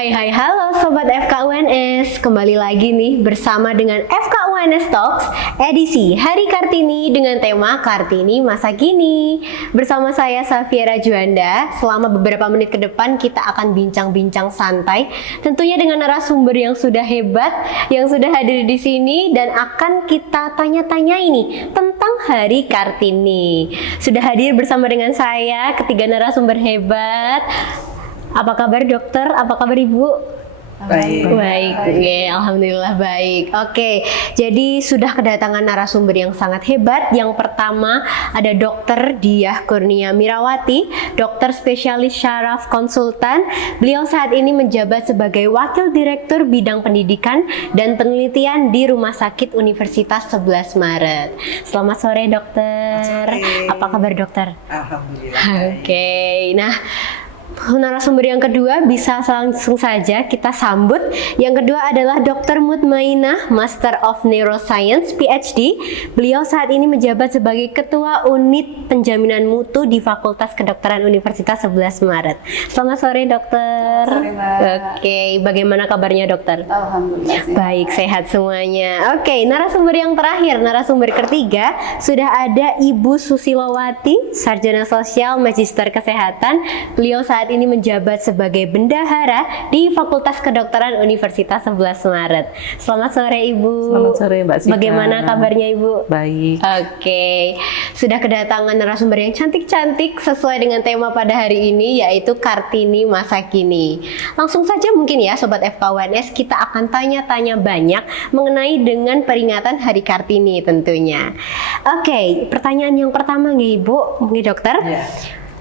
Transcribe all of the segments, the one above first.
Halo Sobat FKUNS, kembali lagi nih bersama dengan FKUNS Talks edisi Hari Kartini dengan tema Kartini Masa Kini. Bersama saya Safiera Juanda, selama beberapa menit ke depan kita akan bincang-bincang santai, tentunya dengan narasumber yang sudah hebat, yang sudah hadir di sini dan akan kita tanya-tanya ini tentang Hari Kartini. Sudah hadir bersama dengan saya ketiga narasumber hebat. Apa kabar dokter? Apa kabar ibu? Baik. Oke, alhamdulillah baik. Oke, jadi sudah kedatangan narasumber yang sangat hebat. Yang pertama ada Dokter Diah Kurnia Mirawati, dokter spesialis syaraf konsultan. Beliau saat ini menjabat sebagai Wakil Direktur Bidang Pendidikan dan Penelitian di Rumah Sakit Universitas 11 Maret. Selamat sore dokter. Apa kabar dokter? Alhamdulillah. Oke, nah narasumber yang kedua bisa langsung saja kita sambut. Yang kedua adalah Dr. Mutmainah, Master of Neuroscience, PhD. Beliau saat ini menjabat sebagai Ketua Unit Penjaminan Mutu di Fakultas Kedokteran Universitas 11 Maret. Selamat sore dokter. Sore, Mbak. Oke, bagaimana kabarnya dokter? Alhamdulillah sehat. Baik, sehat semuanya. Oke, narasumber yang terakhir, narasumber ketiga, sudah ada Ibu Susilowati, Sarjana Sosial Magister Kesehatan. Beliau saat ini menjabat sebagai bendahara di Fakultas Kedokteran Universitas 11 Maret. Selamat sore Ibu. Selamat sore Mbak Sika. Bagaimana kabarnya Ibu? Baik. Oke, sudah kedatangan narasumber yang cantik-cantik sesuai dengan tema pada hari ini, yaitu Kartini Masa Kini. Langsung saja mungkin ya Sobat FKUNS, kita akan tanya-tanya banyak mengenai dengan peringatan Hari Kartini tentunya. Oke, pertanyaan yang pertama nih Ibu, mungkin dokter. Ya.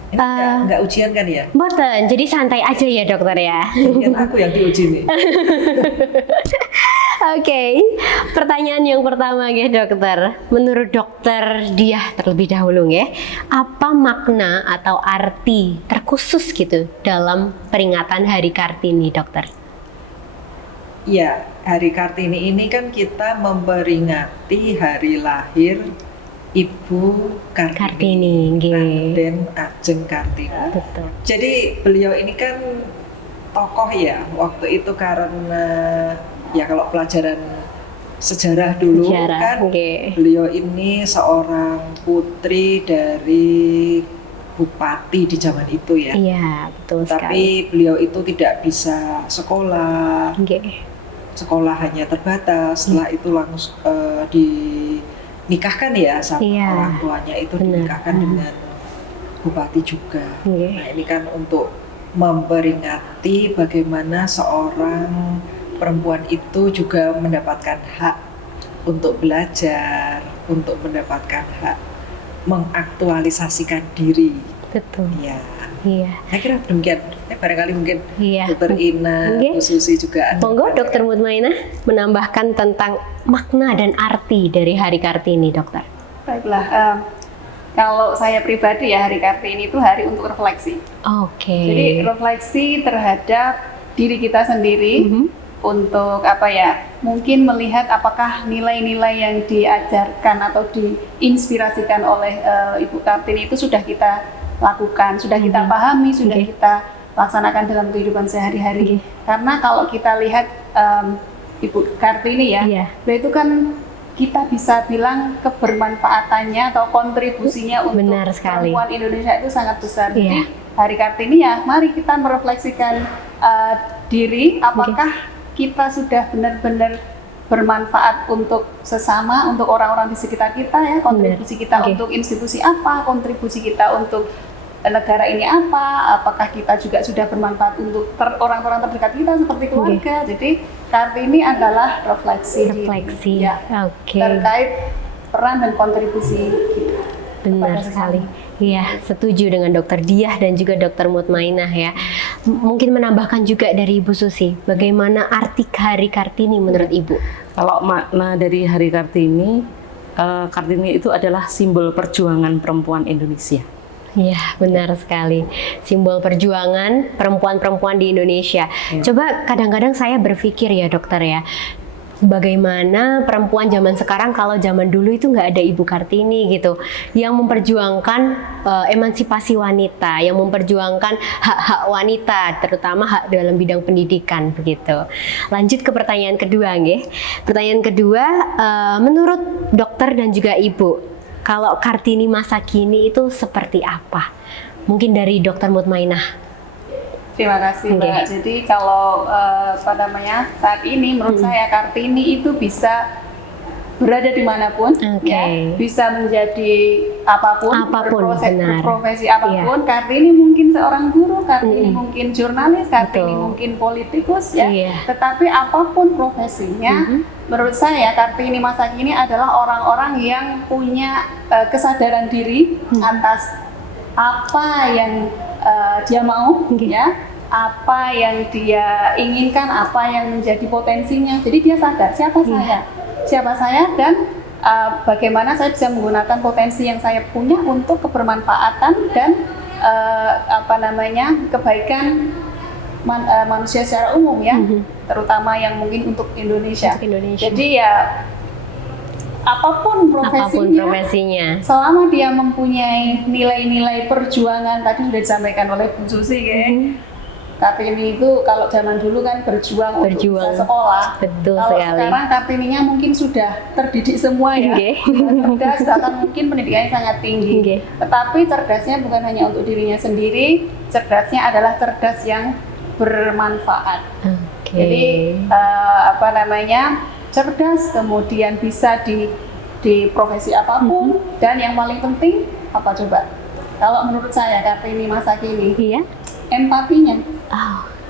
Ini nggak ujian kan ya? Mboten, jadi santai aja ya dokter ya. Kan aku yang diuji nih. Oke, pertanyaan yang pertama ya dokter. Menurut dokter Diah terlebih dahulu ya, apa makna atau arti terkhusus gitu dalam peringatan Hari Kartini dokter? Ya, Hari Kartini ini kan kita memperingati hari lahir Ibu Kartini, Raden Ajeng Kartini. Betul. Jadi beliau ini kan tokoh ya waktu itu karena ya kalau pelajaran sejarah dulu kan beliau ini seorang putri dari bupati di zaman itu ya. Iya, betul sekali. Tapi beliau itu tidak bisa sekolah. Sekolah hanya terbatas. Setelah itu langsung dinikahkan ya sama orang tuanya itu. Benar. Dinikahkan dengan bupati juga. Nah ini kan untuk memperingati bagaimana seorang perempuan itu juga mendapatkan hak untuk belajar, untuk mendapatkan hak mengaktualisasikan diri. Betul. Ya. Iya. Saya kira demikian. Barangkali mungkin Iya. Dokter Ina, Bu Susi juga. Monggo Dokter Mutmainah menambahkan tentang makna dan arti dari Hari Kartini, dokter. Baiklah, kalau saya pribadi ya Hari Kartini itu hari untuk refleksi. Oke. Jadi refleksi terhadap diri kita sendiri untuk apa ya? Mungkin melihat apakah nilai-nilai yang diajarkan atau diinspirasikan oleh Ibu Kartini itu sudah kita lakukan, sudah kita pahami, sudah kita laksanakan dalam kehidupan sehari-hari. Karena kalau kita lihat Ibu Kartini ya, beliau itu kan kita bisa bilang kebermanfaatannya atau kontribusinya untuk perempuan Indonesia itu sangat besar. Jadi Hari Kartini ya, mari kita merefleksikan diri, apakah kita sudah benar-benar bermanfaat untuk sesama, untuk orang-orang di sekitar kita ya, kontribusi kita untuk institusi apa, kontribusi kita untuk negara ini apa, apakah kita juga sudah bermanfaat untuk orang-orang terdekat kita seperti keluarga. Jadi Kartini adalah refleksi diri, ya, terkait peran dan kontribusi kita. Benar sekali. Iya, setuju dengan Dokter Diah dan juga Dokter Mutmainah ya. Mungkin menambahkan juga dari Ibu Susi, bagaimana arti Hari Kartini menurut Ibu? Kalau makna dari Hari Kartini, Kartini itu adalah simbol perjuangan perempuan Indonesia. Iya, benar sekali. Simbol perjuangan perempuan-perempuan di Indonesia. Coba kadang-kadang saya berpikir ya dokter ya, bagaimana perempuan zaman sekarang kalau zaman dulu itu nggak ada Ibu Kartini gitu, yang memperjuangkan emansipasi wanita, yang memperjuangkan hak-hak wanita, terutama hak dalam bidang pendidikan begitu. Lanjut ke pertanyaan kedua, nggih. Pertanyaan kedua, menurut dokter dan juga Ibu, kalau Kartini masa kini itu seperti apa? Mungkin dari Dokter Mutmainah. Terima kasih Mbak. Jadi kalau saat ini menurut saya Kartini itu bisa berada dimanapun, ya, bisa menjadi apapun, berprofesi apapun. Kartini mungkin seorang guru, Kartini mungkin jurnalis, Kartini mungkin politikus, ya. Tetapi apapun profesinya, menurut saya Kartini masa kini adalah orang-orang yang punya kesadaran diri atas apa yang dia mau, ya, apa yang dia inginkan, apa yang menjadi potensinya. Jadi dia sadar siapa saya dan bagaimana saya bisa menggunakan potensi yang saya punya untuk kebermanfaatan dan kebaikan manusia secara umum, ya, terutama yang mungkin untuk Indonesia. Jadi ya apapun profesinya, selama dia mempunyai nilai-nilai perjuangan, tadi sudah disampaikan oleh Bu Susi, Kartini itu kalau zaman dulu kan berjuang untuk bisa sekolah. Betul kalau sekali. Sekarang Kartininya mungkin sudah terdidik semua, ya, cerdas, bahkan mungkin pendidikannya sangat tinggi. Tetapi cerdasnya bukan hanya untuk dirinya sendiri, cerdasnya adalah cerdas yang bermanfaat. Jadi cerdas, kemudian bisa di profesi apapun, dan yang paling penting apa coba? Kalau menurut saya Kartini masa kini, empatinya.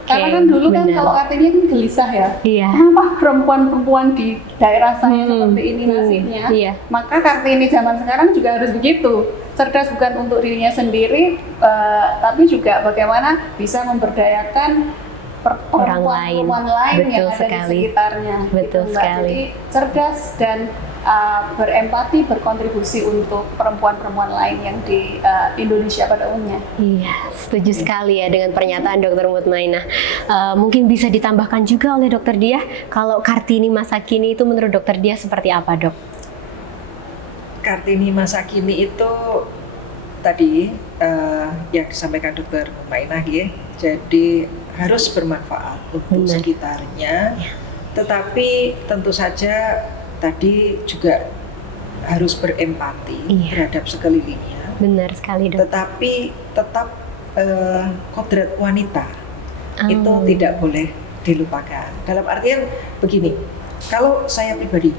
Karena kan dulu kan kalau Kartini kan gelisah, ya. Kenapa perempuan-perempuan di daerah saya seperti ini nasibnya? Maka Kartini zaman sekarang juga harus begitu. Cerdas bukan untuk dirinya sendiri, tapi juga bagaimana bisa memberdayakan perempuan lain yang ada di sekitarnya. Betul sekali. Jadi cerdas dan berempati, berkontribusi untuk perempuan-perempuan lain yang di Indonesia pada umumnya. Iya, setuju sekali ya dengan pernyataan Dokter Mutmainah. Mungkin bisa ditambahkan juga oleh Dokter Diah, kalau Kartini masa kini itu menurut Dokter Diah seperti apa, Dok? Kartini masa kini itu tadi yang disampaikan Dokter Mutmainah, ya. Jadi harus bermanfaat untuk sekitarnya, tetapi tentu saja tadi juga harus berempati terhadap sekelilingnya. Benar sekali, Dok. Tetapi tetap kodrat wanita itu tidak boleh dilupakan. Dalam artian begini, kalau saya pribadi,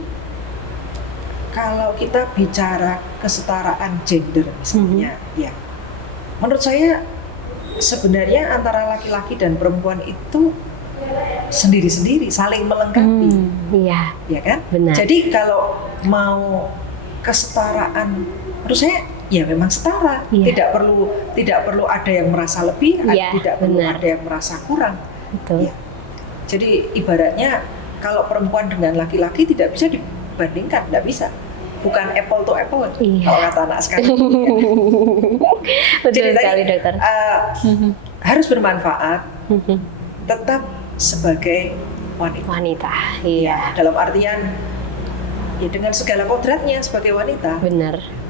kalau kita bicara kesetaraan gender misalnya, ya, menurut saya sebenarnya antara laki-laki dan perempuan itu sendiri-sendiri, saling melengkapi, ya kan? Benar. Jadi kalau mau kesetaraan, menurut saya ya memang setara, tidak perlu ada yang merasa lebih, tidak perlu ada yang merasa kurang. Betul. Ya. Jadi ibaratnya kalau perempuan dengan laki-laki tidak bisa dibandingkan, tidak bisa. Bukan apple to apple, kalau kata anak sekarang. Betul sekali, Dokter. Harus bermanfaat, tetap sebagai wanita. Iya. Dalam artian ya dengan segala kodratnya sebagai wanita. Benar.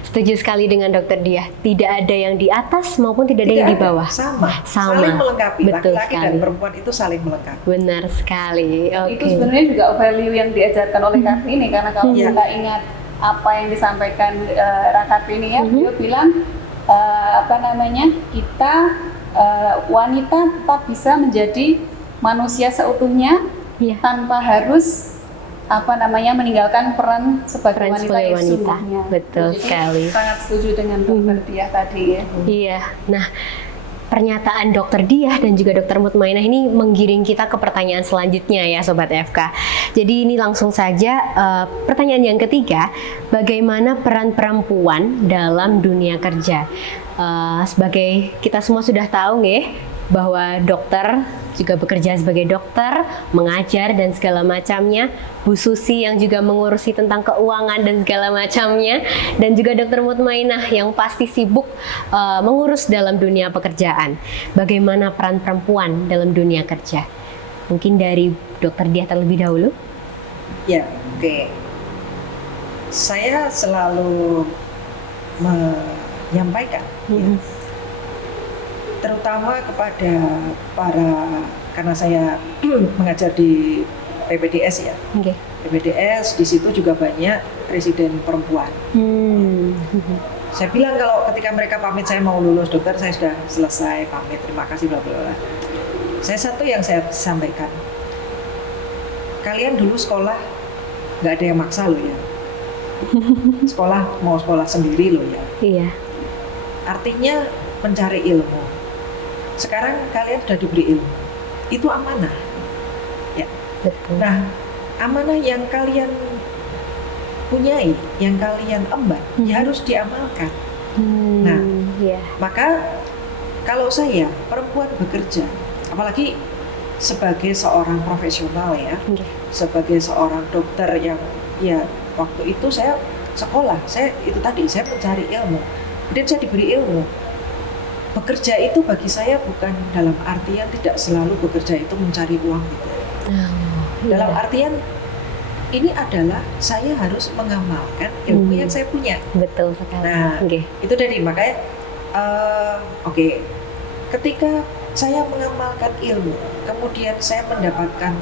Setuju sekali dengan Dokter Diah. Tidak ada yang di atas maupun tidak ada yang di bawah. Sama. Saling melengkapi. Laki-laki dan perempuan itu saling melengkapi. Benar sekali. Itu sebenarnya juga value yang diajarkan oleh Kartini, karena kalau kita ingat apa yang disampaikan Kartini, ya, beliau bilang kita wanita tetap bisa menjadi manusia seutuhnya tanpa harus meninggalkan peran sebagai wanita yang sesungguhnya. Betul sekali. Sangat setuju dengan Dokter Diah tadi, ya. Iya. Nah, pernyataan Dokter Diah dan juga Dokter Mutmainah ini menggiring kita ke pertanyaan selanjutnya, ya Sobat FK. Jadi ini langsung saja pertanyaan yang ketiga, bagaimana peran perempuan dalam dunia kerja? Sebagai kita semua sudah tahu, bahwa dokter juga bekerja sebagai dokter, mengajar dan segala macamnya. Bu Susi yang juga mengurusi tentang keuangan dan segala macamnya, dan juga Dokter Mutmainah yang pasti sibuk mengurus dalam dunia pekerjaan. Bagaimana peran perempuan dalam dunia kerja? Mungkin dari Dokter Diah terlebih dahulu. Ya, oke. Saya selalu menyampaikan, ya, terutama kepada karena saya mengajar di PPDS ya. PPDS di situ juga banyak residen perempuan. Saya bilang kalau ketika mereka pamit saya mau lulus dokter, saya sudah selesai pamit, terima kasih bla bla bla. Satu yang saya sampaikan, kalian dulu sekolah nggak ada yang maksa loh ya. Mau sekolah sendiri loh ya. Iya. Artinya mencari ilmu. Sekarang kalian sudah diberi ilmu, itu amanah. Ya. Betul. Nah, amanah yang kalian punyai, yang kalian emban, ya harus diamalkan. Nah, maka kalau saya perempuan bekerja, apalagi sebagai seorang profesional ya, sebagai seorang dokter yang ya waktu itu saya sekolah, saya mencari ilmu, dan saya diberi ilmu. Bekerja itu bagi saya bukan dalam artian tidak selalu bekerja itu mencari uang gitu. Dalam artian ini adalah saya harus mengamalkan ilmu yang saya punya. Betul sekali. Nah, itu dari makanya ketika saya mengamalkan ilmu, kemudian saya mendapatkan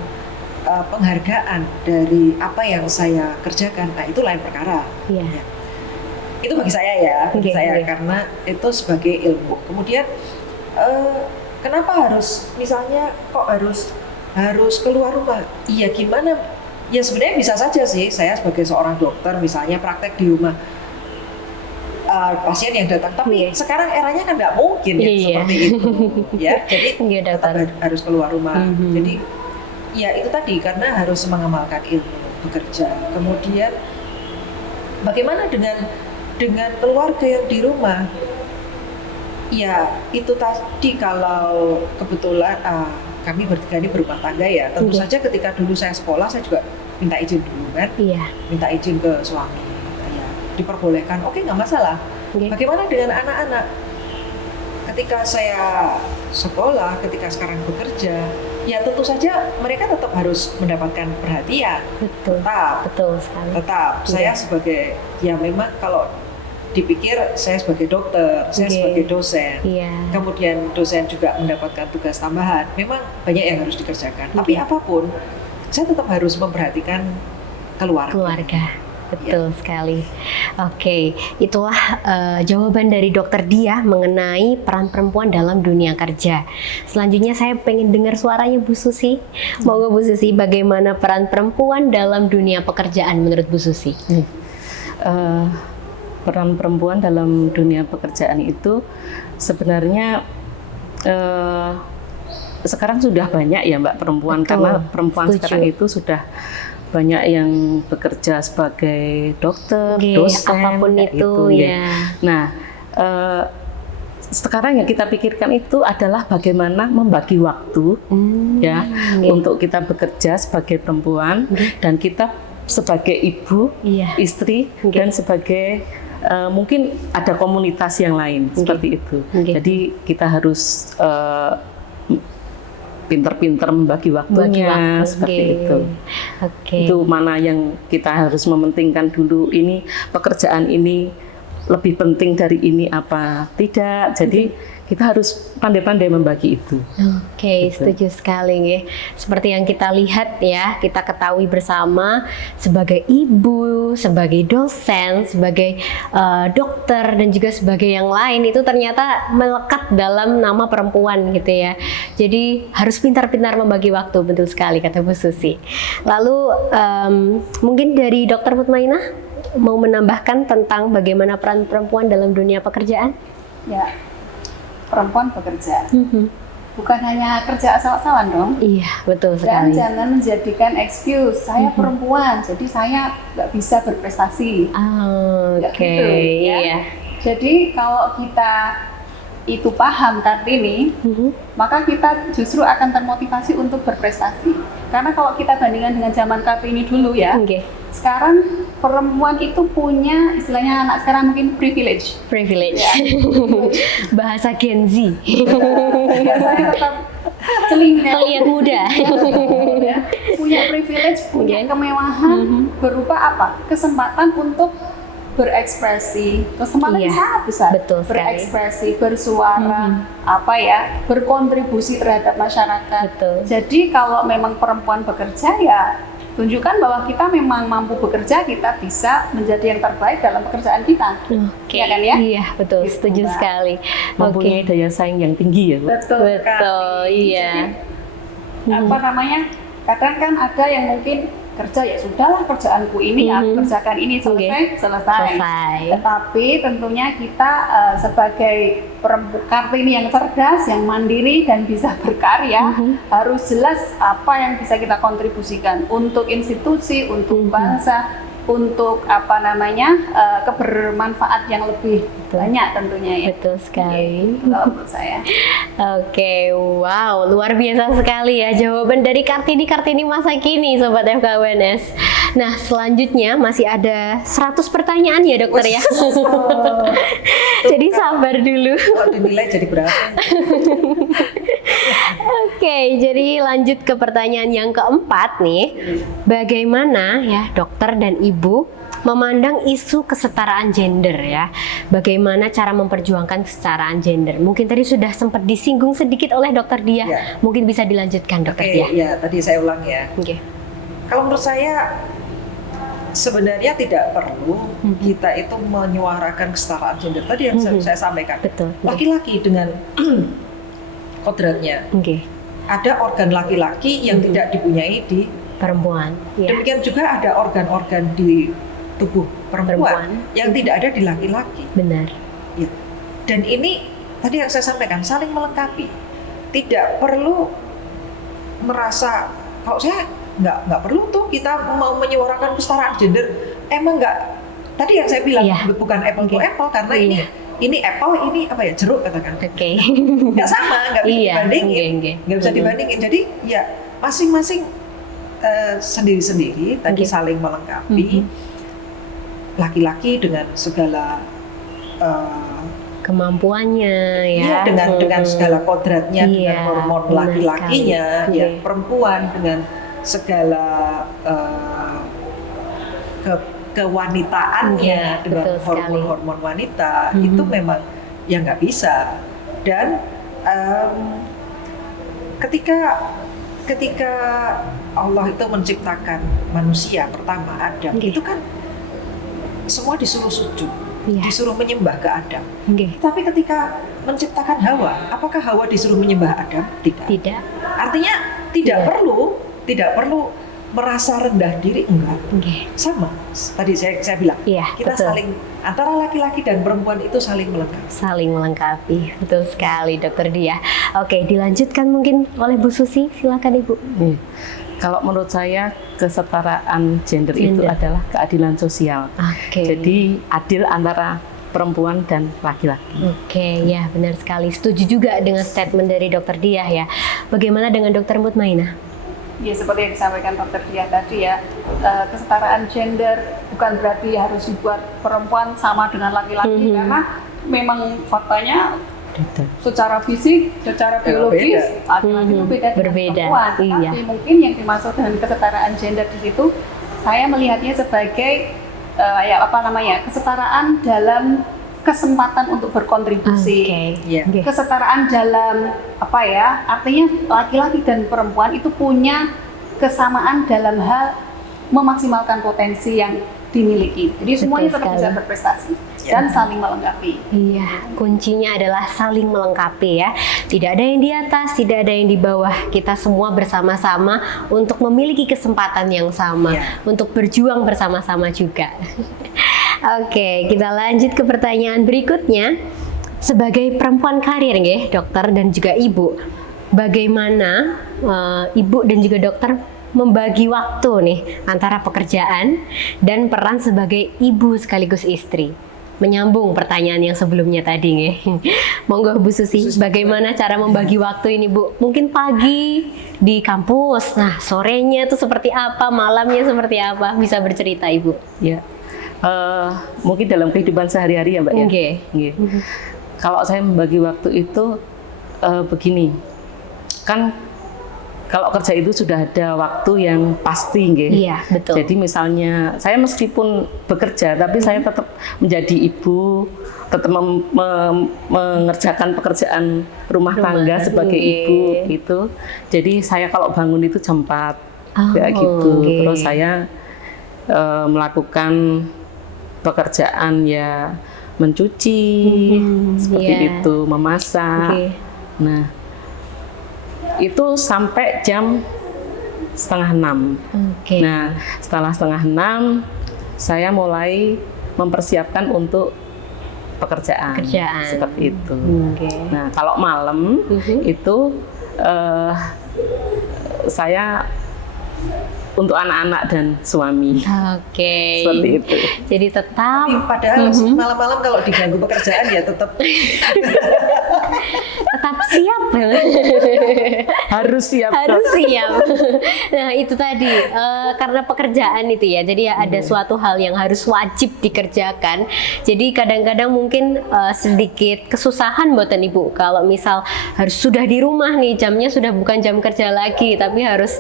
penghargaan dari apa yang saya kerjakan, nah itu lain perkara. Ya. Itu bagi saya ya, karena itu sebagai ilmu. Kemudian kenapa harus, misalnya kok harus keluar rumah? Iya gimana? Ya sebenarnya bisa saja sih, saya sebagai seorang dokter misalnya praktek di rumah pasien yang datang, tapi sekarang eranya kan nggak mungkin ya seperti itu, ya. Jadi tetap harus keluar rumah. Jadi ya itu tadi, karena harus mengamalkan ilmu bekerja. Kemudian bagaimana dengan keluarga yang di rumah? Ya itu tadi, kalau kebetulan kami bertiga ini berumah tangga ya, tentu saja ketika dulu saya sekolah saya juga minta izin dulu kan, minta izin ke suami, ya, diperbolehkan, oke nggak masalah. Bagaimana dengan anak-anak? Ketika saya sekolah, ketika sekarang bekerja, ya tentu saja mereka tetap harus mendapatkan perhatian. Betul sekali. Saya sebagai, ya memang kalau dipikir saya sebagai dokter, saya sebagai dosen, kemudian dosen juga mendapatkan tugas tambahan. Memang banyak yang harus dikerjakan. Tapi apapun, saya tetap harus memperhatikan keluarga. Betul sekali. Oke, itulah jawaban dari Dokter Diah mengenai peran perempuan dalam dunia kerja. Selanjutnya saya pengen dengar suaranya Bu Susi. Monggo Bu Susi, bagaimana peran perempuan dalam dunia pekerjaan menurut Bu Susi? Peran perempuan dalam dunia pekerjaan itu sebenarnya sekarang sudah banyak ya Mbak perempuan. Betul, karena perempuan sekarang itu sudah banyak yang bekerja sebagai dokter, dosen, apapun itu ya. Nah, sekarang yang kita pikirkan itu adalah bagaimana membagi waktu untuk kita bekerja sebagai perempuan dan kita sebagai ibu, istri dan sebagai mungkin ada komunitas yang lain seperti itu. Jadi kita harus pinter-pinter membagi waktunya seperti itu. Itu mana yang kita harus mementingkan dulu, ini pekerjaan ini lebih penting dari ini apa tidak. Jadi kita harus pandai-pandai membagi itu. Setuju sekali ya. Seperti yang kita lihat ya, kita ketahui bersama sebagai ibu, sebagai dosen, sebagai dokter dan juga sebagai yang lain, itu ternyata melekat dalam nama perempuan gitu ya. Jadi harus pintar-pintar membagi waktu, betul sekali kata Bu Susi. Lalu mungkin dari Dokter Mutmainah mau menambahkan tentang bagaimana peran perempuan dalam dunia pekerjaan? Ya, perempuan bekerja. Bukan hanya kerja asal-asalan dong. Iya, betul sekali. Dan jangan menjadikan excuse, saya perempuan, jadi saya nggak bisa berprestasi. Gitu, ya. Jadi kalau kita itu paham Kartini, maka kita justru akan termotivasi untuk berprestasi. Karena kalau kita bandingkan dengan zaman Kartini dulu ya, sekarang perempuan itu punya, istilahnya anak sekarang mungkin privilege. Ya. Bahasa Gen Z. Biasanya tetap celing, terlihat muda. Ya. Punya punya privilege, punya kemewahan berupa apa? Kesempatan untuk berekspresi, kesempatan yang sangat besar, berekspresi, bersuara, berkontribusi terhadap masyarakat. Jadi kalau memang perempuan bekerja, ya tunjukkan bahwa kita memang mampu bekerja, kita bisa menjadi yang terbaik dalam pekerjaan kita. Iya kan ya? Iya, betul. Gitu, setuju sekali. Mempunyai daya saing yang tinggi ya, Bu. Betul, iya. Jadi, kadang kan ada yang mungkin kerja, ya sudahlah kerjaanku ini, aku kerjakan ini, selesai. Tetapi tentunya kita sebagai Kartini yang cerdas, yang mandiri dan bisa berkarya, harus jelas apa yang bisa kita kontribusikan untuk institusi, untuk bangsa, untuk kebermanfaat yang lebih banyak tentunya ya. Betul sekali. Menurut saya. Oke, wow, luar biasa sekali ya jawaban dari Kartini masa kini, Sobat FKUNS. Nah, selanjutnya masih ada 100 pertanyaan ya dokter ya. Jadi sabar dulu. Kalau dinilai jadi berapa? Oke, jadi lanjut ke pertanyaan yang keempat nih. Bagaimana ya dokter dan ibu memandang isu kesetaraan gender ya? Bagaimana cara memperjuangkan kesetaraan gender? Mungkin tadi sudah sempat disinggung sedikit oleh dokter Dia. Ya. Mungkin bisa dilanjutkan dokter Dia. Ya, tadi saya ulang ya. Kalau menurut saya sebenarnya tidak perlu kita itu menyuarakan kesetaraan gender. Tadi yang saya sampaikan. Betul. Laki-laki dengan kodratnya. Ada organ laki-laki yang tidak dipunyai di perempuan. Demikian juga ada organ-organ di tubuh perempuan yang tidak ada di laki-laki. Benar. Ya. Dan ini tadi yang saya sampaikan saling melengkapi. Tidak perlu merasa kalau saya nggak perlu tuh kita mau menyuarakan kesetaraan gender. Emang nggak. Tadi yang saya bilang bukan apple to apple karena ini apple, ini jeruk katakan. Nggak sama, nggak bisa dibandingin. Nggak bisa dibandingin. Jadi ya masing-masing sendiri-sendiri tadi saling melengkapi. Laki-laki dengan segala kemampuannya ya, dengan segala kodratnya, dengan hormon laki-lakinya, ya perempuan dengan segala kewanitaannya, dengan hormon-hormon wanita, itu memang ya nggak bisa. Dan ketika Allah itu menciptakan manusia pertama Adam, itu kan semua disuruh sujud, disuruh menyembah ke Adam. Tapi ketika menciptakan Hawa, apakah Hawa disuruh menyembah Adam? Tidak. Artinya tidak perlu merasa rendah diri, enggak. Sama. Tadi saya bilang, kita saling antara laki-laki dan perempuan itu saling melengkapi. Saling melengkapi, betul sekali Dokter Dia. Oke, dilanjutkan mungkin oleh Bu Susi, silakan Ibu. Kalau menurut saya kesetaraan gender itu adalah keadilan sosial. Jadi adil antara perempuan dan laki-laki. Ya benar sekali. Setuju juga dengan statement dari Dokter Dia ya. Bagaimana dengan Dokter Mutmainah? Ya seperti yang disampaikan Dokter Dia tadi ya, kesetaraan gender bukan berarti harus dibuat perempuan sama dengan laki-laki karena memang faktanya secara fisik, secara biologis laki-laki itu beda dengan perempuan. Tapi mungkin yang dimaksud dengan kesetaraan gender di situ, saya melihatnya sebagai kesetaraan dalam kesempatan untuk berkontribusi, kesetaraan dalam artinya laki-laki dan perempuan itu punya kesamaan dalam hal memaksimalkan potensi yang dimiliki. Jadi semuanya tetap bisa berprestasi dan saling melengkapi. Kuncinya adalah saling melengkapi ya. Tidak ada yang di atas, tidak ada yang di bawah. Kita semua bersama-sama untuk memiliki kesempatan yang sama, untuk berjuang bersama-sama juga. Oke, kita lanjut ke pertanyaan berikutnya. Sebagai perempuan karir nggih, dokter dan juga ibu, bagaimana ibu dan juga dokter membagi waktu nih antara pekerjaan dan peran sebagai ibu sekaligus istri? Menyambung pertanyaan yang sebelumnya tadi nggih. Monggo Bu Susi, bagaimana cara membagi waktu ini Bu? Mungkin pagi di kampus, nah sorenya itu seperti apa, malamnya seperti apa? Bisa bercerita Ibu? Mungkin dalam kehidupan sehari-hari ya Mbak ya. Kalau saya membagi waktu itu begini, kan kalau kerja itu sudah ada waktu yang pasti, nggih. Iya, betul. Jadi misalnya saya meskipun bekerja, tapi saya tetap menjadi ibu, tetap mengerjakan pekerjaan rumah tangga sebagai ibu gitu. Jadi saya kalau bangun itu jam 4 kayak gitu. Terus saya melakukan pekerjaan ya mencuci seperti itu, memasak. Nah, itu sampai jam 5:30. Nah, setelah 5:30 saya mulai mempersiapkan untuk pekerjaan. Seperti itu. Nah, kalau malam itu saya untuk anak-anak dan suami. Seperti itu. Jadi tetap. Padahal malam-malam kalau diganggu pekerjaan ya tetap tetap siap. Harus siap. Harus siap. Nah itu tadi karena pekerjaan itu ya. Jadi ya ada suatu hal yang harus wajib dikerjakan. Jadi kadang-kadang mungkin sedikit kesusahan buatan Ibu kalau misal harus sudah di rumah nih, jamnya sudah bukan jam kerja lagi, tapi harus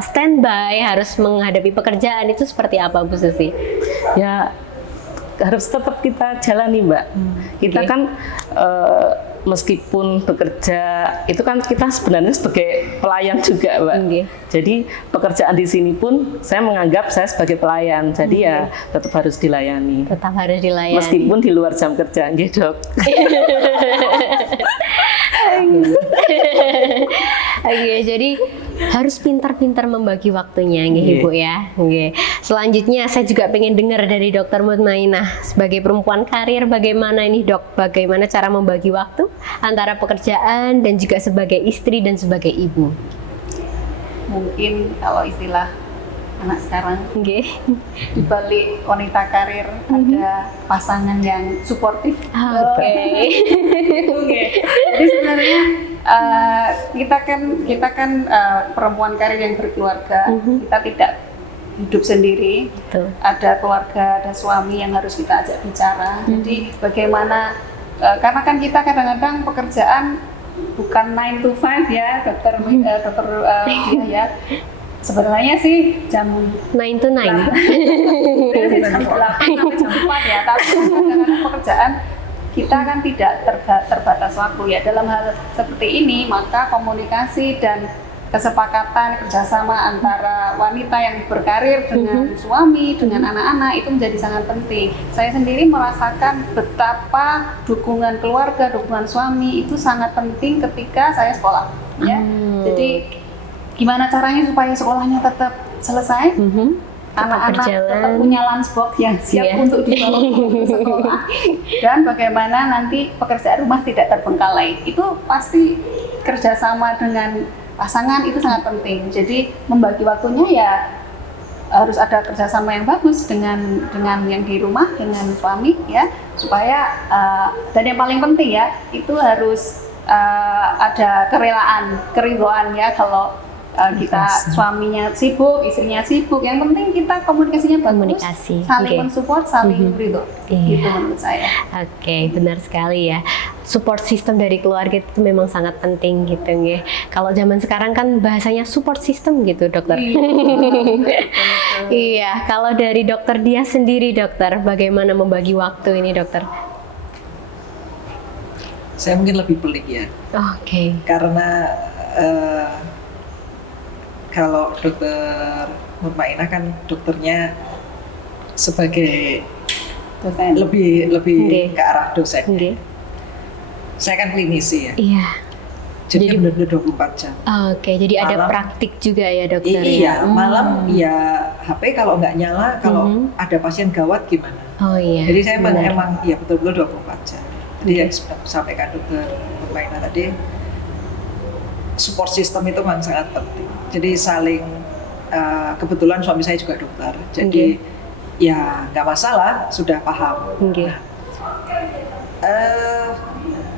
standby, harus menghadapi pekerjaan. Itu seperti apa Bu Susi? Ya harus tetap kita jalani, Mbak. Kita kan meskipun bekerja itu kan kita sebenarnya sebagai pelayan juga, Mbak. Jadi pekerjaan di sini pun saya menganggap saya sebagai pelayan. Jadi ya tetap harus dilayani. Tetap harus dilayani. Meskipun di luar jam kerja, nggih, Dok. Jadi harus pintar-pintar membagi waktunya, Ibu ya. Selanjutnya saya juga pengen dengar dari Dokter Mutmainah sebagai perempuan karir, bagaimana ini Dok? Bagaimana cara membagi waktu antara pekerjaan dan juga sebagai istri dan sebagai ibu? Mungkin kalau istilah anak sekarang, di balik wanita karir ada pasangan yang suportif. Jadi sebenarnya kita kan perempuan karir yang berkeluarga, kita tidak hidup sendiri. Ada keluarga, ada suami yang harus kita ajak bicara. Jadi bagaimana karena kan kita kadang-kadang pekerjaan bukan 9 to 5 ya, dokter ya. Sebenarnya sih jam 9 to 9. Jam 8 sampai jam 4 ya, tapi kadang-kadang pekerjaan kita kan tidak terbatas waktu ya. Dalam hal seperti ini, maka komunikasi dan kesepakatan kerjasama antara wanita yang berkarir dengan suami, dengan anak-anak itu menjadi sangat penting. Saya sendiri merasakan betapa dukungan keluarga, dukungan suami itu sangat penting ketika saya sekolah. Ya, jadi gimana caranya supaya sekolahnya tetap selesai? Anak-anak tetap punya lunchbox yang siap untuk dibawa ke sekolah, dan bagaimana nanti pekerjaan rumah tidak terbengkalai. Itu pasti kerjasama dengan pasangan itu sangat penting. Jadi membagi waktunya ya harus ada kerjasama yang bagus dengan yang di rumah, dengan suami ya, supaya dan yang paling penting ya itu harus ada keridhaan ya. Kalau kita suaminya sibuk, istrinya sibuk, yang penting kita komunikasinya bagus, saling mensupport, saling ridho. Gitu menurut saya. Benar sekali ya. Support system dari keluarga itu memang sangat penting gitu ya. Kalau zaman sekarang kan bahasanya support system gitu, Dokter. Iya, kalau dari Dokter Dia sendiri, Dokter, bagaimana membagi waktu ini, Dokter? Saya mungkin lebih pelik ya. Karena kalau Dokter Mutmainah kan dokternya sebagai dosen, lebih ke arah dosen. Saya kan klinisi ya. Jadi benar-benar 24 jam. Jadi malam, ada praktik juga ya, Dokter. Iya, malam ya HP kalau nggak nyala, kalau ada pasien gawat gimana? Jadi saya emang ya betul-betul 24 jam. Tadi yang sampaikan Dokter Mutmainah tadi, support system itu memang sangat penting. Jadi saling kebetulan suami saya juga dokter, jadi ya nggak masalah, sudah paham. Nah,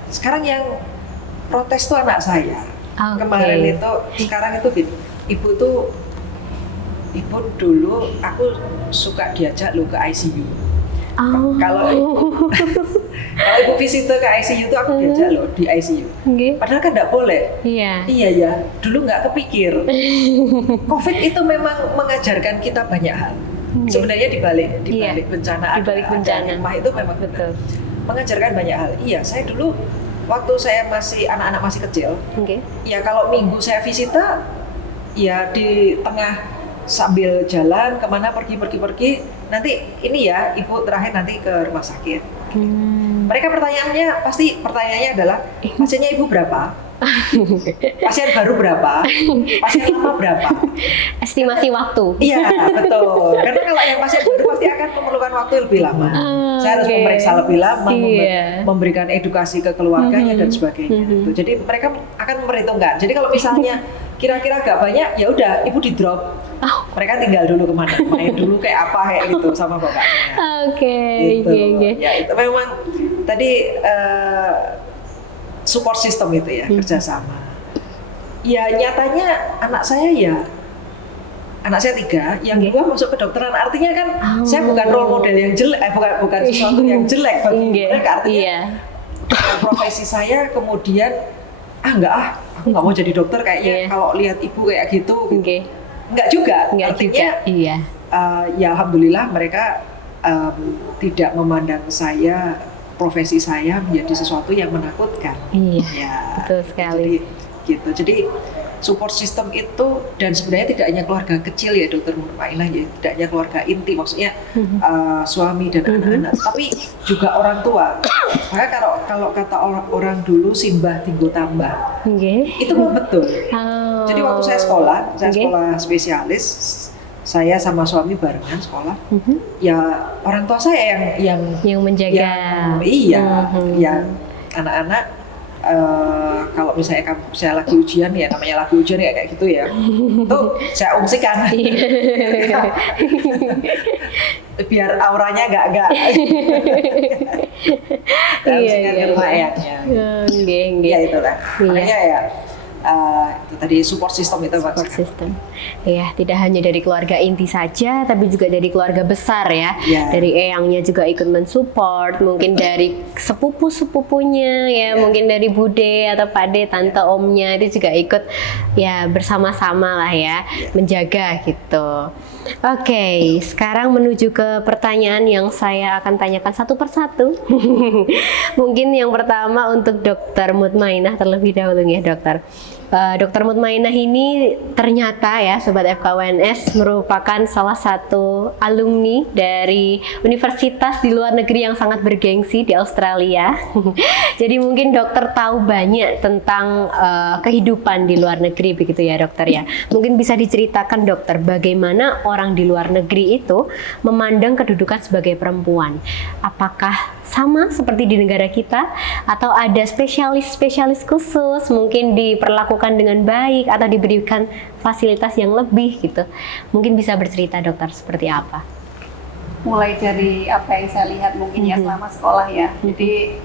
sekarang yang protes tuh anak saya. Kemarin itu, sekarang itu ibu dulu aku suka diajak lu ke ICU. Kalau ibu visite ke ICU tuh aku diajak loh di ICU. Padahal kan nggak boleh. Iya ya, dulu nggak kepikir. COVID itu memang mengajarkan kita banyak hal. Sebenarnya di balik bencana, ada hikmah itu memang betul. Mengajarkan banyak hal. Iya, saya dulu waktu saya masih anak-anak masih kecil, ya kalau minggu saya visite, ya di tengah sambil jalan kemana pergi, nanti ini ya ibu terakhir nanti ke rumah sakit. Mereka pertanyaannya adalah pasiennya ibu berapa? Pasien baru berapa? Pasien lama berapa? Estimasi waktu. Iya betul. Karena kalau yang pasien baru pasti akan memerlukan waktu lebih lama. Saya harus memeriksa lebih lama, memberikan edukasi ke keluarganya dan sebagainya. Jadi mereka akan memperhitungkan. Jadi kalau misalnya kira-kira agak banyak, ya udah ibu di drop. Mereka tinggal dulu kemana, main dulu kayak apa kayak gitu sama bapaknya. Gitu. Ya itu memang tadi support system itu ya, kerjasama. Ya nyatanya anak saya 3, yang 2 masuk kedokteran, artinya kan saya bukan role model yang jelek, bukan sesuatu yang jelek bagi mereka, artinya profesi saya kemudian aku nggak mau jadi dokter kayaknya kalau lihat ibu kayak gitu. Enggak juga, artinya ya alhamdulillah mereka tidak memandang profesi saya menjadi sesuatu yang menakutkan. Betul sekali. Jadi support system itu, dan sebenarnya tidak hanya keluarga kecil ya Dokter Mutmainah ya, tidak hanya keluarga inti, maksudnya suami dan anak-anak, tapi juga orang tua. Maka kalau kata orang dulu simbah tinggo tambah, itu memang betul. Jadi waktu saya sekolah spesialis, saya sama suami barengan sekolah. Ya orang tua saya yang menjaga. Yang anak-anak. Kalau misalnya saya lagi ujian ya, namanya lagi ujian ya kayak gitu ya, itu saya ungsikan biar auranya nggak ungsikan ke rumah ayahnya. Ya itulah. Makanya ya itu tadi support system itu support system. Ya, tidak hanya dari keluarga inti saja, tapi juga dari keluarga besar ya. Dari eyangnya juga ikut mensupport, mungkin dari sepupu-sepupunya ya, mungkin dari bude atau pade, tante, omnya itu juga ikut ya, bersama-sama lah ya, menjaga gitu. Oke, sekarang menuju ke pertanyaan yang saya akan tanyakan satu persatu. Mungkin yang pertama untuk Dokter Mutmainah terlebih dahulu ya, Dokter. Dokter Mutmainah ini ternyata ya Sobat FKUNS merupakan salah satu alumni dari universitas di luar negeri yang sangat bergengsi di Australia. Jadi mungkin dokter tahu banyak tentang kehidupan di luar negeri begitu ya dokter ya. Mungkin bisa diceritakan dokter bagaimana orang di luar negeri itu memandang kedudukan sebagai perempuan. Apakah sama seperti di negara kita atau ada spesialis khusus mungkin diperlakukan dengan baik atau diberikan fasilitas yang lebih gitu. Mungkin bisa bercerita dokter seperti apa? Mulai dari apa yang saya lihat mungkin ya selama sekolah ya. Jadi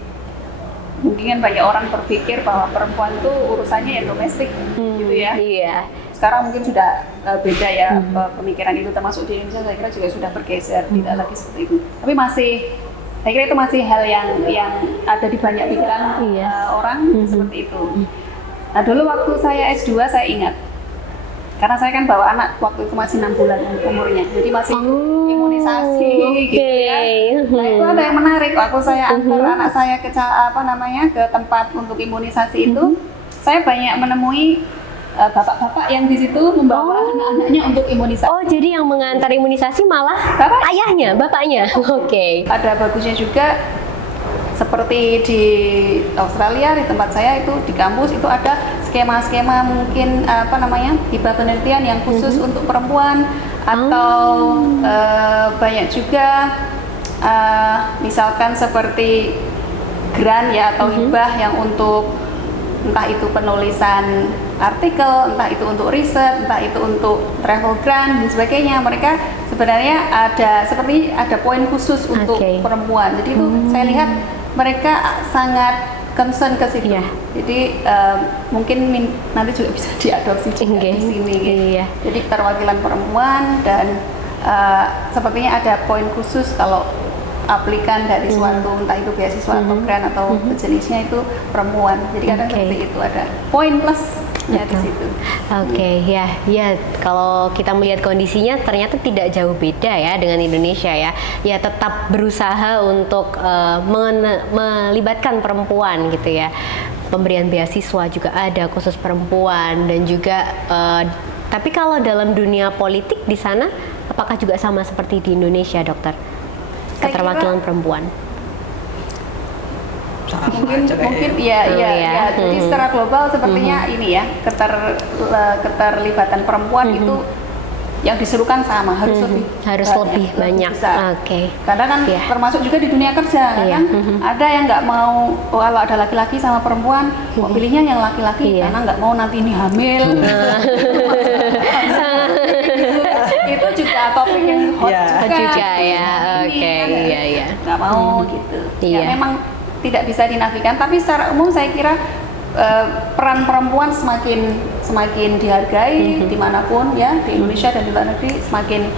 mungkin kan banyak orang berpikir bahwa perempuan itu urusannya ya domestik gitu ya. Iya. Sekarang mungkin sudah beda ya pemikiran itu, termasuk di Indonesia saya kira juga sudah bergeser, tidak lagi seperti itu. Tapi saya kira itu masih hal yang ada di banyak pikiran orang seperti itu. Nah dulu waktu saya S2 saya ingat, karena saya kan bawa anak waktu itu masih 6 bulan umurnya, jadi masih imunisasi gitu ya. Nah itu ada yang menarik, waktu saya antar anak saya ke ke tempat untuk imunisasi itu, saya banyak menemui bapak-bapak yang di situ membawa anak-anaknya untuk imunisasi. Oh jadi yang mengantar imunisasi malah ayahnya, bapaknya. Oke. Ada bagusnya juga. Seperti di Australia, di tempat saya itu di kampus itu ada skema-skema mungkin hibah penelitian yang khusus untuk perempuan atau banyak juga misalkan seperti grant ya atau hibah yang untuk entah itu penulisan artikel, entah itu untuk riset, entah itu untuk travel grant dan sebagainya. Mereka sebenarnya ada poin khusus untuk perempuan. Jadi itu saya lihat mereka sangat concern ke situ. Jadi mungkin nanti juga bisa diadopsi juga di sini. Gitu. Jadi keterwakilan perempuan dan sepertinya ada poin khusus kalau aplikan dari suatu entah itu beasiswa atau grant atau jenisnya itu perempuan. Jadi kadang seperti itu ada poin plusnya di situ. Ya kalau kita melihat kondisinya ternyata tidak jauh beda ya dengan Indonesia ya. Ya tetap berusaha untuk melibatkan perempuan gitu ya. Pemberian beasiswa juga ada khusus perempuan dan juga tapi kalau dalam dunia politik di sana apakah juga sama seperti di Indonesia, Dokter? Keterwakilan perempuan. Mungkin ya. Jadi secara global sepertinya ini ya keterlibatan perempuan itu yang diserukan sama harus lebih banyak. Karena kan termasuk juga di dunia kerja kan ada yang nggak mau kalau ada laki-laki sama perempuan mau pilihnya yang laki-laki karena nggak mau nanti ini hamil. Itu juga topik yang hot juga ya. Nggak mau gitu. Ya memang tidak bisa dinafikan, tapi secara umum saya kira peran perempuan semakin dihargai dimanapun ya, di Indonesia dan di luar negeri semakin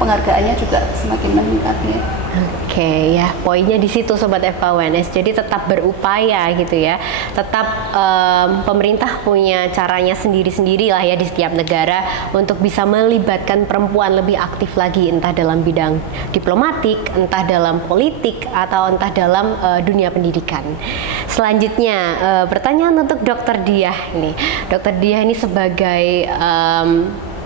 penghargaannya juga semakin meningkat ya. Ya poinnya di situ Sobat FKUNS. Jadi tetap berupaya gitu ya. Tetap pemerintah punya caranya sendiri-sendiri lah ya di setiap negara untuk bisa melibatkan perempuan lebih aktif lagi, entah dalam bidang diplomatik, entah dalam politik, atau entah dalam dunia pendidikan. Selanjutnya pertanyaan untuk Dr. Diah ini. Dr. Diah ini sebagai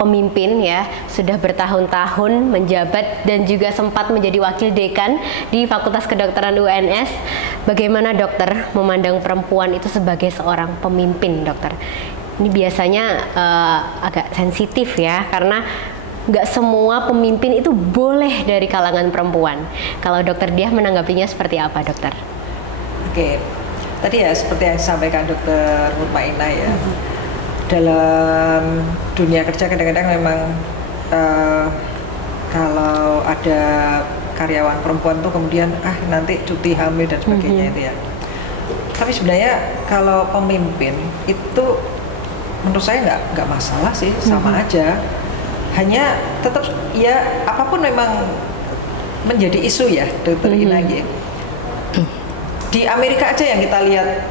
pemimpin ya, sudah bertahun-tahun menjabat dan juga sempat menjadi wakil dekan di Fakultas Kedokteran UNS. Bagaimana dokter memandang perempuan itu sebagai seorang pemimpin, dokter? Ini biasanya agak sensitif ya, karena nggak semua pemimpin itu boleh dari kalangan perempuan. Kalau Dokter Diah menanggapinya seperti apa, dokter? Tadi ya seperti yang disampaikan Dokter Mutmainah ya. Dalam dunia kerja kadang-kadang memang kalau ada karyawan perempuan tuh kemudian nanti cuti hamil dan sebagainya itu ya. Tapi sebenarnya kalau pemimpin itu menurut saya nggak masalah sih, sama aja. Hanya tetap ya apapun memang menjadi isu ya, Dokter Inagi. Di Amerika aja yang kita lihat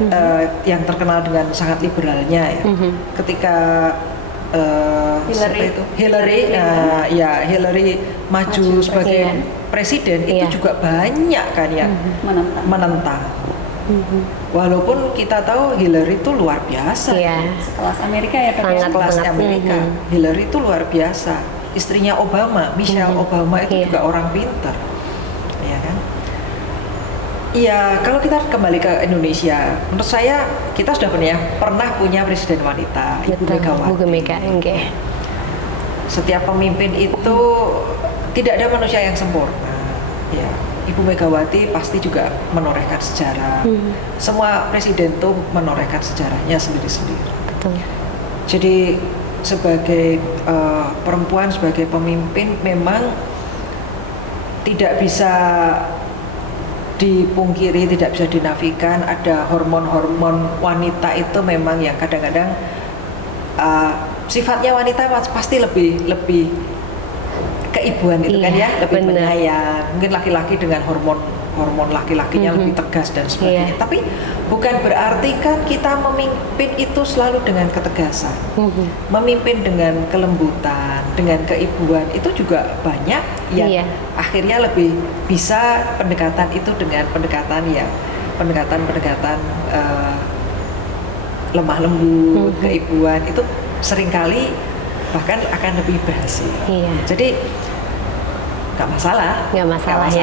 yang terkenal dengan sangat liberalnya ya. Ketika Hillary maju sebagai presiden itu juga banyak kan yang menentang. Walaupun kita tahu Hillary itu luar biasa. Sekelas Amerika ya, sekelas Amerika. Hillary itu luar biasa. Istrinya Obama, Michelle Obama itu juga orang pintar. Ya kan? Iya, kalau kita kembali ke Indonesia, menurut saya kita sudah pernah punya presiden wanita, Ibu Megawati. Setiap pemimpin itu tidak ada manusia yang sempurna. Ya, Ibu Megawati pasti juga menorehkan sejarah. Semua presiden itu menorehkan sejarahnya sendiri-sendiri. Jadi sebagai perempuan, sebagai pemimpin memang tidak bisa dipungkiri, tidak bisa dinafikan ada hormon-hormon wanita itu memang yang kadang-kadang sifatnya wanita pasti lebih keibuan itu kan ya, lebih penyayang. Mungkin laki-laki dengan hormon laki-lakinya lebih tegas dan sebagainya. Tapi bukan berarti kan kita memimpin itu selalu dengan ketegasan. Memimpin dengan kelembutan, dengan keibuan itu juga banyak yang akhirnya lebih bisa pendekatan itu dengan pendekatan lemah lembut, keibuan itu seringkali bahkan akan lebih berhasil. Jadi nggak masalah ya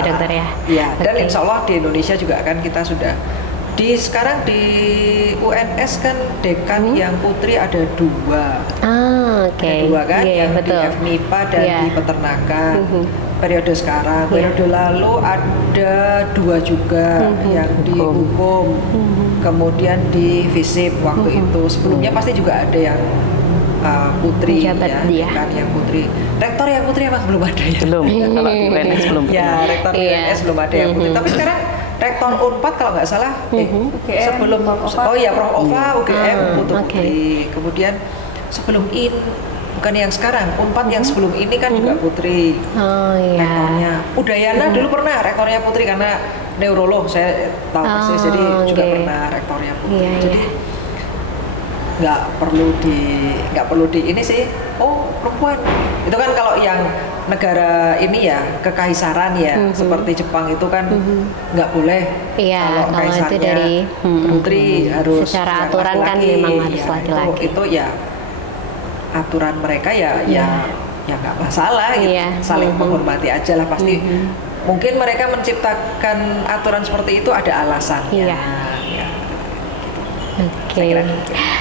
dokter ya. Dan insya Allah di Indonesia juga kan kita sudah sekarang di UNS kan dekan yang putri ada 2. Ada 2 kan, yang betul. Di FMIPA dan di peternakan. Periode sekarang, periode lalu ada 2 juga yang di hukum, kemudian di FISIP waktu itu. Sebelumnya pasti juga ada yang putri kan yang putri. Rektor yang putri emang belum ada ya? Belum, kalau di UNS belum. Rektor di UNS belum ada yang putri. Tapi sekarang Rektor Unpad kalau nggak salah sebelum Prof Ova UGM putri. Kemudian sebelum bukan yang sekarang, Unpad yang sebelum ini kan juga putri. Rektornya Udayana dulu pernah rektornya putri karena neurolog, saya tahu persis, jadi juga pernah rektornya putri. Jadi nggak perlu di ini sih, perempuan itu kan kalau yang negara ini ya kekaisaran ya, seperti Jepang itu kan nggak boleh. Kalau kaisarnya itu dari putri harus secara aturan laki-laki, kan memang harus laki-laki. Itu ya aturan mereka ya nggak masalah gitu. Saling menghormati aja lah, pasti mungkin mereka menciptakan aturan seperti itu ada alasannya.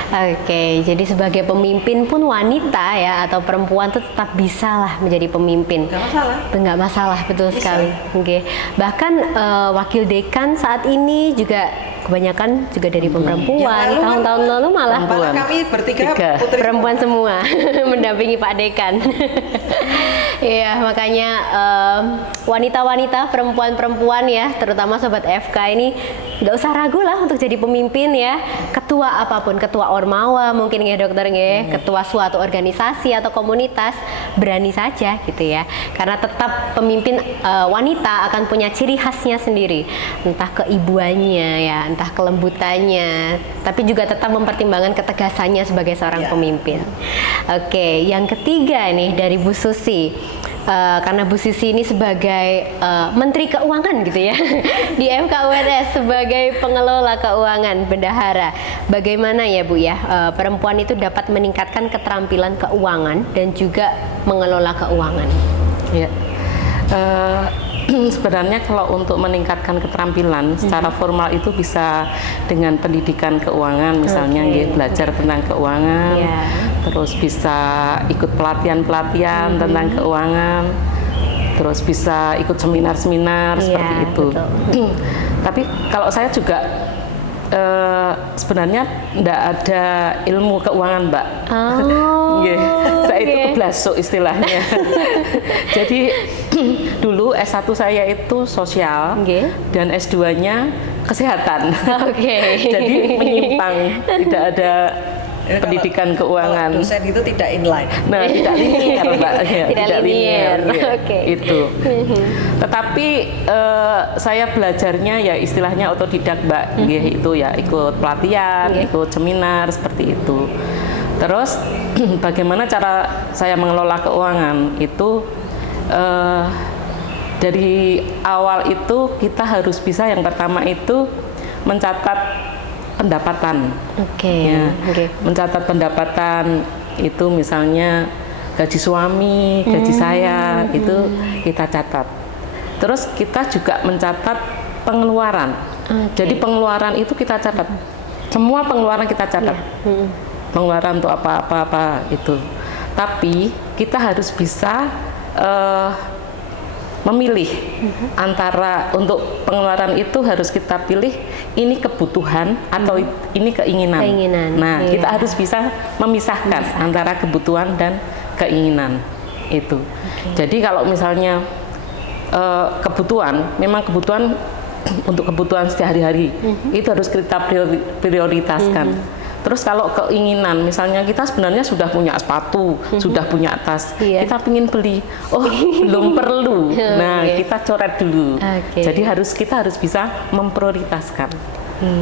Oke, jadi sebagai pemimpin pun wanita ya atau perempuan tuh tetap bisa lah menjadi pemimpin. Nggak masalah, betul bisa. Sekali. Bahkan wakil dekan saat ini juga kebanyakan juga dari perempuan. Tahun-tahun lalu malah kami bertiga putri perempuan semua mendampingi Pak Dekan. Iya, makanya wanita-wanita, perempuan-perempuan ya, terutama sobat FK ini nggak usah ragu lah untuk jadi pemimpin ya. Ketua apapun, ketua ormawa mungkin ya dokter ya, ketua suatu organisasi atau komunitas, berani saja gitu ya. Karena tetap pemimpin wanita akan punya ciri khasnya sendiri, entah keibuannya ya, entah kelembutannya, tapi juga tetap mempertimbangkan ketegasannya sebagai seorang pemimpin. Oke, yang ketiga nih dari Bu Susi. Karena Bu Susi ini sebagai Menteri Keuangan gitu ya di FKUNS, sebagai pengelola keuangan bendahara, bagaimana ya Bu ya perempuan itu dapat meningkatkan keterampilan keuangan dan juga mengelola keuangan? Ya, sebenarnya kalau untuk meningkatkan keterampilan secara formal itu bisa dengan pendidikan keuangan, misalnya belajar tentang keuangan, terus bisa ikut pelatihan-pelatihan tentang keuangan, terus bisa ikut seminar-seminar seperti itu. Tapi kalau saya juga sebenarnya tidak ada ilmu keuangan, Mbak. Saya itu keblasuk istilahnya. Jadi dulu S1 saya itu sosial dan S2-nya kesehatan. Jadi menyimpang, tidak ada pendidikan keuangan. Dosen itu tidak inline. Nah, tidak linear, Mbak. Tidak linear. Itu. Tetapi saya belajarnya ya istilahnya otodidak, Mbak. Itu ya ikut pelatihan, ikut seminar seperti itu. Terus bagaimana cara saya mengelola keuangan itu dari awal itu kita harus bisa yang pertama itu mencatat pendapatan. Mencatat pendapatan itu misalnya gaji suami, gaji saya itu kita catat. Terus kita juga mencatat pengeluaran. Jadi pengeluaran itu kita catat. Semua pengeluaran kita catat. Pengeluaran untuk apa itu. Tapi kita harus bisa memilih antara untuk pengeluaran itu harus kita pilih ini kebutuhan atau ini keinginan. Nah, kita harus bisa memisahkan antara kebutuhan dan keinginan itu. Jadi kalau misalnya kebutuhan, memang kebutuhan untuk kebutuhan sehari-hari itu harus kita prioritaskan. Terus kalau keinginan, misalnya kita sebenarnya sudah punya sepatu, sudah punya tas, kita ingin beli, belum perlu. Nah, kita coret dulu. Jadi kita harus bisa memprioritaskan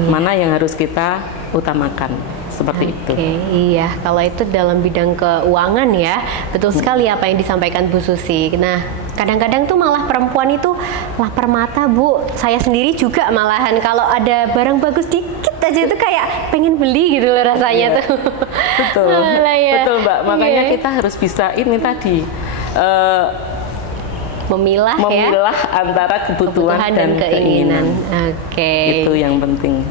mana yang harus kita utamakan. Seperti itu. Iya, kalau itu dalam bidang keuangan ya, betul sekali apa yang disampaikan Bu Susi. Nah, kadang-kadang tuh malah perempuan itu lapar mata, Bu. Saya sendiri juga malahan kalau ada barang bagus dikit aja itu kayak pengen beli gitu loh rasanya tuh. Betul, betul Mbak. Makanya kita harus bisa ini tadi memilah antara kebutuhan dan keinginan. Itu yang penting.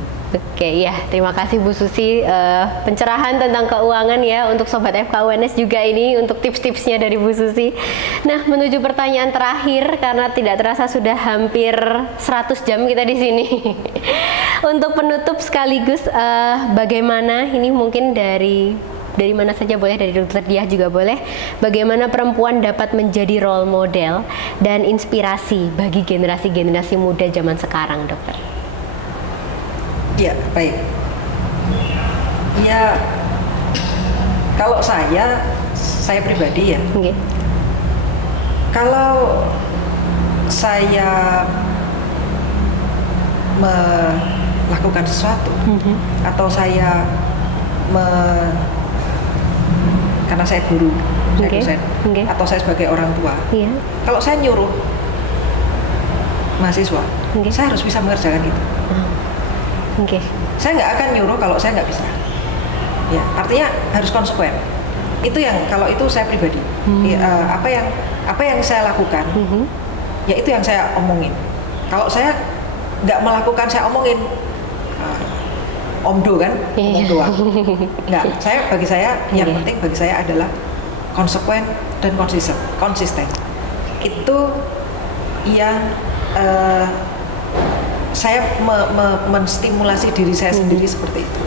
Ya, terima kasih Bu Susi pencerahan tentang keuangan ya untuk Sobat FKUNS juga ini untuk tips-tipsnya dari Bu Susi. Nah, menuju pertanyaan terakhir karena tidak terasa sudah hampir 100 jam kita di sini. Untuk penutup sekaligus bagaimana ini mungkin dari mana saja boleh, dari Dokter Diah juga boleh, bagaimana perempuan dapat menjadi role model dan inspirasi bagi generasi-generasi muda zaman sekarang, Dokter? Ya, baik. Ya, kalau saya saya pribadi ya. Kalau saya melakukan sesuatu atau saya karena saya guru, saya dosen, atau saya sebagai orang tua, kalau saya nyuruh mahasiswa, saya harus bisa mengerjakan itu. Saya nggak akan nyuruh kalau saya nggak bisa. Ya, artinya harus konsekuen. Itu yang kalau itu saya pribadi. Apa yang saya lakukan, ya itu yang saya omongin. Kalau saya nggak melakukan, saya omongin. Omdo kan, omong doang. Nggak, bagi saya yang penting bagi saya adalah konsekuen dan konsisten. Itu yang saya menstimulasi diri saya sendiri seperti itu.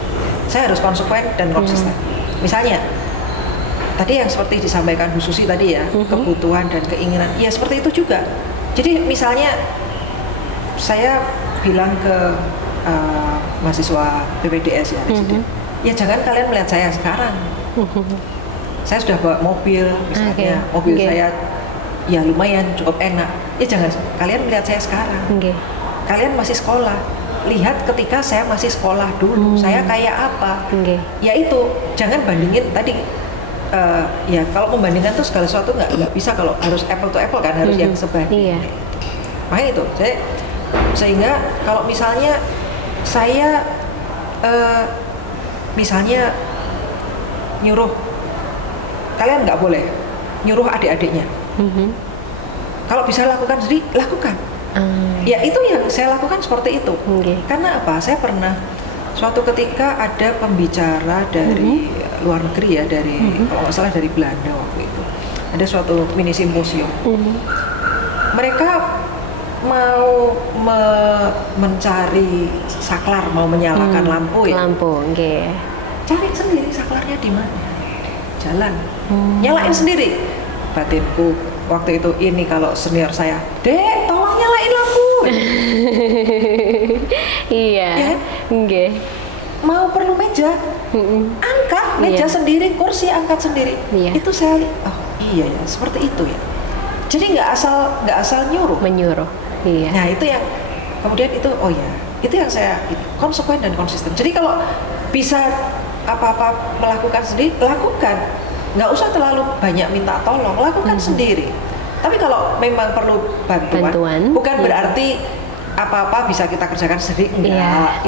Saya harus konsekuen dan konsisten. Misalnya, tadi yang seperti disampaikan Bu Susi tadi ya, kebutuhan dan keinginan, ya seperti itu juga. Jadi misalnya saya bilang ke mahasiswa PPDS ya, ya jangan kalian melihat saya sekarang. Saya sudah bawa mobil, misalnya mobil saya ya lumayan cukup enak. Ya jangan kalian melihat saya sekarang. Kalian masih sekolah. Lihat ketika saya masih sekolah dulu, saya kayak apa. Ya itu, jangan bandingin tadi. Ya kalau membandingkan tuh segala sesuatu nggak bisa, kalau harus apple to apple kan, harus yang sebanding. Makanya itu, sehingga kalau misalnya saya misalnya nyuruh kalian nggak boleh nyuruh adik-adiknya. Kalau bisa lakukan sendiri, lakukan. Ya itu yang saya lakukan seperti itu. Karena apa? Saya pernah suatu ketika ada pembicara dari luar negeri ya, dari kalau nggak salah dari Belanda waktu itu. Ada suatu mini simposium. Mereka mau mencari saklar, mau menyalakan lampu ya. Cari sendiri saklarnya di mana. Jalan. Nyalain sendiri. Batinku waktu itu ini kalau senior saya, "Dek, tolong nyalain lampu." Iya. Mau perlu meja, angkat meja sendiri, kursi angkat sendiri. Itu saya, oh iya ya, seperti itu ya. Jadi nggak asal menyuruh. Nah itu yang kemudian itu, oh ya, itu yang saya konsekuen dan konsisten. Jadi kalau bisa apa-apa melakukan sendiri, lakukan. Nggak usah terlalu banyak minta tolong, lakukan sendiri. Tapi kalau memang perlu bantuan. Bukan berarti apa-apa bisa kita kerjakan sendiri, enggak.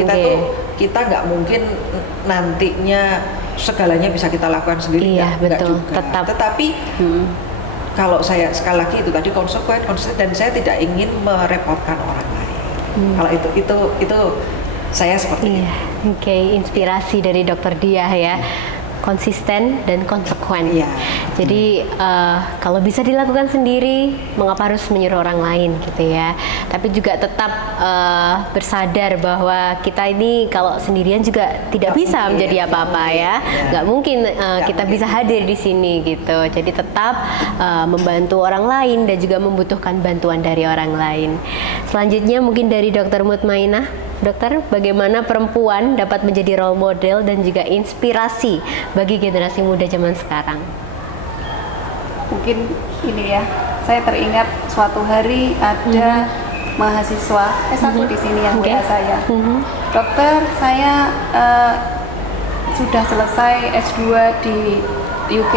Kita nggak mungkin nantinya segalanya bisa kita lakukan sendiri, enggak juga. Tetapi kalau saya sekali lagi itu tadi konsekuen, konsisten, dan saya tidak ingin merepotkan orang lain. Kalau itu saya seperti itu. Inspirasi dari Dokter Diah ya. Konsisten dan konsekuen. Jadi kalau bisa dilakukan sendiri, mengapa harus menyuruh orang lain gitu ya? Tapi juga tetap bersadar bahwa kita ini kalau sendirian juga tidak bisa menjadi apa-apa ya. Nggak mungkin kita bisa hadir di sini gitu. Jadi tetap membantu orang lain dan juga membutuhkan bantuan dari orang lain. Selanjutnya mungkin dari Dokter Mutmainah. Dokter, bagaimana perempuan dapat menjadi role model dan juga inspirasi bagi generasi muda zaman sekarang? Mungkin ini ya, saya teringat suatu hari ada mahasiswa S1 di sini yang WA saya. Dokter, saya sudah selesai S2 di UK.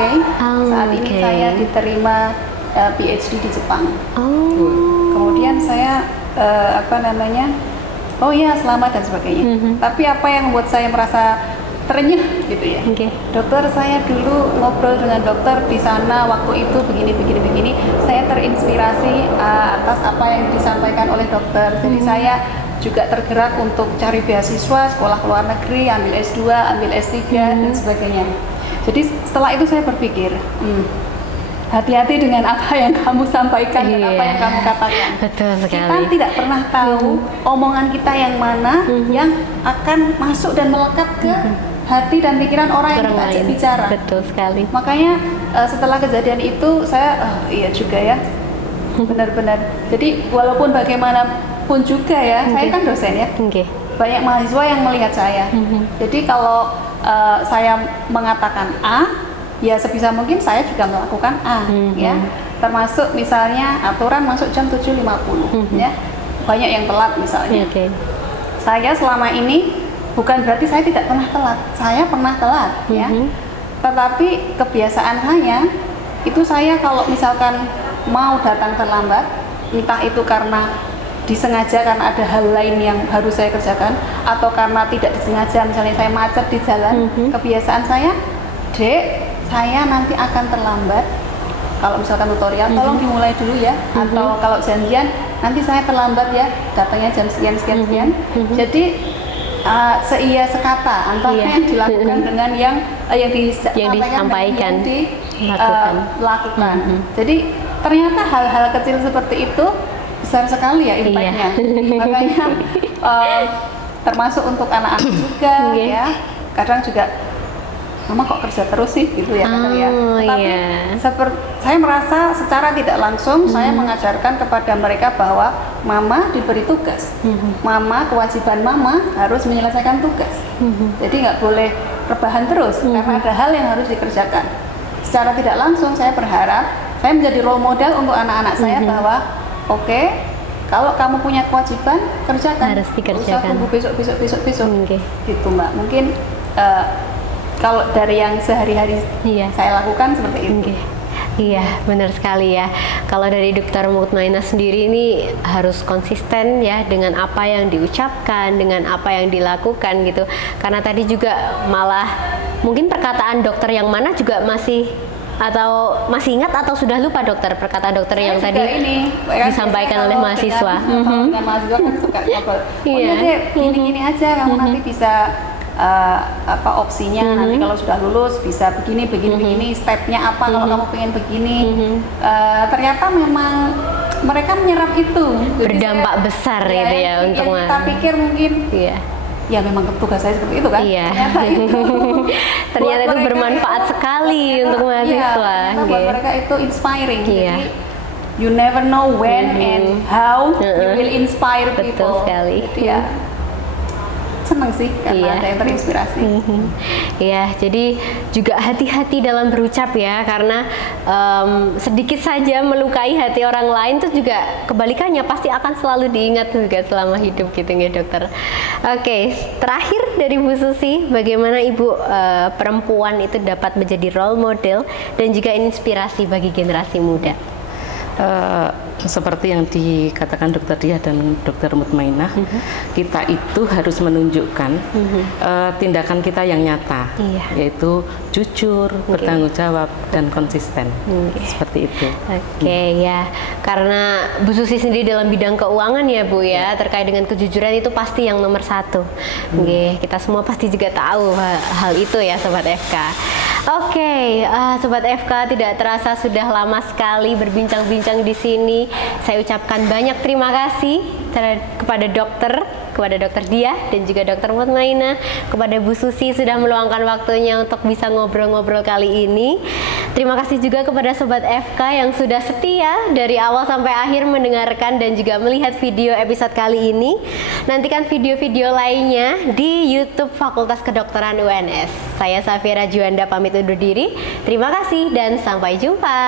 Saat ini saya diterima PhD di Jepang. Kemudian saya oh ya selamat dan sebagainya. Tapi apa yang membuat saya merasa terenyuh gitu ya. Dokter, saya dulu ngobrol dengan dokter di sana waktu itu begini. Saya terinspirasi atas apa yang disampaikan oleh dokter. Jadi saya juga tergerak untuk cari beasiswa, sekolah ke luar negeri, ambil S2, ambil S3 dan sebagainya. Jadi setelah itu saya berpikir, hati-hati dengan apa yang kamu sampaikan dan apa yang kamu katakan. Betul sekali. Kita tidak pernah tahu omongan kita yang mana yang akan masuk dan melekat ke hati dan pikiran orang yang kita ajak bicara. Betul sekali. Makanya setelah kejadian itu saya, iya juga ya, benar-benar. Jadi walaupun bagaimanapun juga ya, saya kan dosen ya. Banyak mahasiswa yang melihat saya. Jadi kalau saya mengatakan A, ya sebisa mungkin saya juga melakukan A, ya. Termasuk misalnya aturan masuk jam 7.50, ya. Banyak yang telat misalnya. Saya selama ini bukan berarti saya tidak pernah telat, saya pernah telat, ya. Tetapi kebiasaan saya itu, saya kalau misalkan mau datang terlambat, entah itu karena disengaja karena ada hal lain yang harus saya kerjakan, atau karena tidak disengaja misalnya saya macet di jalan, kebiasaan saya, Dek, saya nanti akan terlambat. Kalau misalkan tutorial, tolong dimulai dulu ya. Atau kalau janjian, nanti saya terlambat ya, datangnya jam sekian. Jadi seia sekata antara yang dilakukan dengan yang disampaikan, lakukan. Jadi ternyata hal-hal kecil seperti itu besar sekali ya impact-nya. Makanya termasuk untuk anak-anak juga, ya. Kadang juga, Mama kok kerja terus sih gitu ya, kadang ya. Tapi saya merasa secara tidak langsung saya mengajarkan kepada mereka bahwa Mama diberi tugas. Mama, kewajiban Mama harus menyelesaikan tugas. Jadi nggak boleh rebahan terus karena ada hal yang harus dikerjakan. Secara tidak langsung saya berharap saya menjadi role model untuk anak-anak saya bahwa oke, kalau kamu punya kewajiban, kerjakan. Harus dikerjakan. Usah tunggu besok. Gitu Mbak. Mungkin kalau dari yang sehari-hari saya lakukan seperti itu. Iya, benar sekali ya. Kalau dari Dr. Mutmainah sendiri ini harus konsisten ya dengan apa yang diucapkan, dengan apa yang dilakukan gitu. Karena tadi juga malah mungkin perkataan dokter yang mana juga masih ingat atau sudah lupa dokter perkataan dokter yang tadi disampaikan oleh mahasiswa. Dengan mahasiswa kan suka ngobrol. Deh, gini aja kamu nanti bisa opsinya nanti kalau sudah lulus bisa begini stepnya apa kalau kamu pengen begini. Ternyata memang mereka menyerap itu. Berdampak besar itu ya untuk kita pikir mungkin ya memang tugas saya seperti itu kan. Ternyata itu bermanfaat sekali untuk mahasiswa. Buat mereka itu inspiring. Jadi you never know when and how you will inspire people. Betul sekali. Jadi ya senang sih karena ada yang terinspirasi. Iya, jadi juga hati-hati dalam berucap ya, karena sedikit saja melukai hati orang lain itu juga kebalikannya pasti akan selalu diingat juga selama hidup gitu ya dokter. Oke, terakhir dari Bu Susi, bagaimana ibu perempuan itu dapat menjadi role model dan juga inspirasi bagi generasi muda? Seperti yang dikatakan Dokter Diah dan Dokter Mutmainah, kita itu harus menunjukkan tindakan kita yang nyata, yaitu jujur, bertanggung jawab, dan konsisten. Seperti itu. Ya, karena Bu Susi sendiri dalam bidang keuangan ya Bu ya, terkait dengan kejujuran itu pasti yang nomor satu. Kita semua pasti juga tahu hal itu ya Sobat FK. Sobat FK, tidak terasa sudah lama sekali berbincang-bincang di sini. Saya ucapkan banyak terima kasih kepada Dokter Diah dan juga Dokter Mutmainah, kepada Bu Susi sudah meluangkan waktunya untuk bisa ngobrol-ngobrol kali ini. Terima kasih juga kepada Sobat FK yang sudah setia dari awal sampai akhir mendengarkan dan juga melihat video episode kali ini. Nantikan video-video lainnya di YouTube Fakultas Kedokteran UNS. Saya Safira Juanda pamit undur diri. Terima kasih dan sampai jumpa.